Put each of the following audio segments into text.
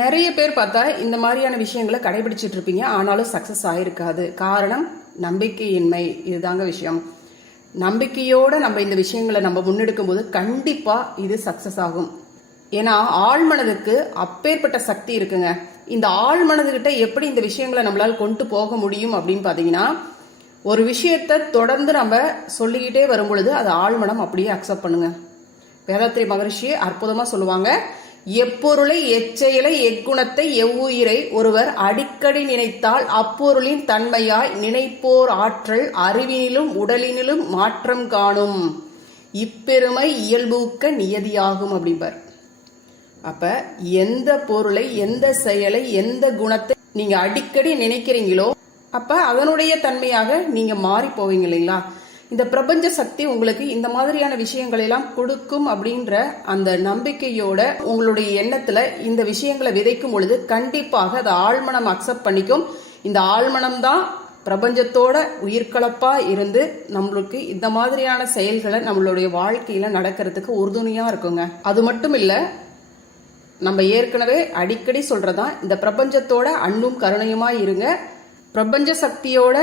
நிறைய பேர் பார்த்தா இந்த மாதிரியான விஷயங்களை கடைபிடிச்சிட்டு இருப்பீங்க. ஆனாலும் சக்ஸஸ் ஆயிருக்காது. காரணம் நம்பிக்கையின்மை. இதுதாங்க விஷயம். நம்பிக்கையோட நம்ம இந்த விஷயங்களை நம்ம முன்னெடுக்கும் போது கண்டிப்பா இது சக்சஸ் ஆகும். ஏன்னா ஆழ்மனதுக்கு அப்பேற்பட்ட சக்தி இருக்குங்க. இந்த ஆழ்மனதுகிட்ட எப்படி இந்த விஷயங்களை நம்மளால் கொண்டு போக முடியும் அப்படின்னு பாத்தீங்கன்னா ஒரு விஷயத்த தொடர்ந்து நம்ம சொல்லிக்கிட்டே வரும் பொழுது அது ஆழ்மனம் அப்படியே அக்செப்ட் பண்ணுங்க. வேதாத்திரி மகரிஷி அற்புதமா சொல்லுவாங்க. எப்பொருளை எச்செயலை எக்குணத்தை எவ்வுயிரை ஒருவர் அடிக்கடி நினைத்தால் அப்பொருளின் தன்மையாய் நினைப்போர் ஆற்றல் அறிவினிலும் உடலினிலும் மாற்றம் காணும். இப்பெருமை இயல்பூக்க நியதியாகும் அப்படிம்பார். அப்ப எந்த பொருளை எந்த செயலை எந்த குணத்தை நீங்க அடிக்கடி நினைக்கிறீங்களோ அப்ப அதனுடைய தன்மையாக நீங்க மாறி போவீங்க இல்லைங்களா? இந்த பிரபஞ்ச சக்தி உங்களுக்கு இந்த மாதிரியான விஷயங்களை எல்லாம் கொடுக்கும் அப்படின்ற அந்த நம்பிக்கையோட உங்களுடைய எண்ணத்துல இந்த விஷயங்களை விதைக்கும் பொழுது கண்டிப்பாக அதை ஆழ்மனம் அக்செப்ட் பண்ணிக்கும். இந்த ஆழ்மனம் தான் பிரபஞ்சத்தோட உயிர்கலப்பா இருந்து நம்மளுக்கு இந்த மாதிரியான செயல்களை நம்மளுடைய வாழ்க்கையில நடக்கிறதுக்கு உறுதுணையா இருக்குங்க. அது மட்டும் இல்ல நம்ம ஏற்கனவே அடிக்கடி சொல்றதா இந்த பிரபஞ்சத்தோட அன்பும் கருணையுமா இருங்க. பிரபஞ்ச சக்தியோட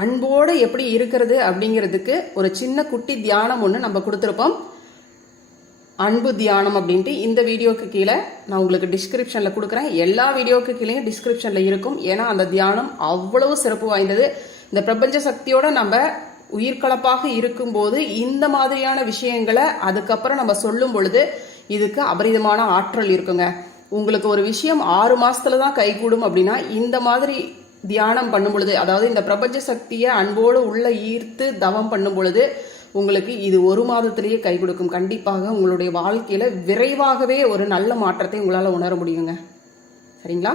அன்போடு எப்படி இருக்கிறது அப்படிங்கிறதுக்கு ஒரு சின்ன குட்டி தியானம் ஒன்று நம்ம கொடுத்துருப்போம். அன்பு தியானம் அப்படின்ட்டு இந்த வீடியோக்கு கீழே நான் உங்களுக்கு டிஸ்கிரிப்ஷனில் கொடுக்குறேன். எல்லா வீடியோக்கு கீழேயும் டிஸ்கிரிப்ஷனில் இருக்கும். ஏன்னா அந்த தியானம் அவ்வளவு சிறப்பு வாய்ந்தது. இந்த பிரபஞ்ச சக்தியோட நம்ம உயிர்கலப்பாக இருக்கும்போது இந்த மாதிரியான விஷயங்களை அதுக்கப்புறம் நம்ம சொல்லும் பொழுது இதுக்கு அபரிதமான ஆற்றல் இருக்குங்க. உங்களுக்கு ஒரு விஷயம் ஆறு மாசத்துல தான் கைகூடும் அப்படின்னா இந்த மாதிரி தியானம் பண்ணும் பொழுது அதாவது இந்த பிரபஞ்ச சக்தியை அன்போடு உள்ள ஈர்த்து தவம் பண்ணும் பொழுது உங்களுக்கு இது ஒரு மாதத்திலேயே கை கொடுக்கும். கண்டிப்பாக உங்களுடைய வாழ்க்கையில விரைவாகவே ஒரு நல்ல மாற்றத்தை உங்களால் உணர முடியுங்க. சரிங்களா?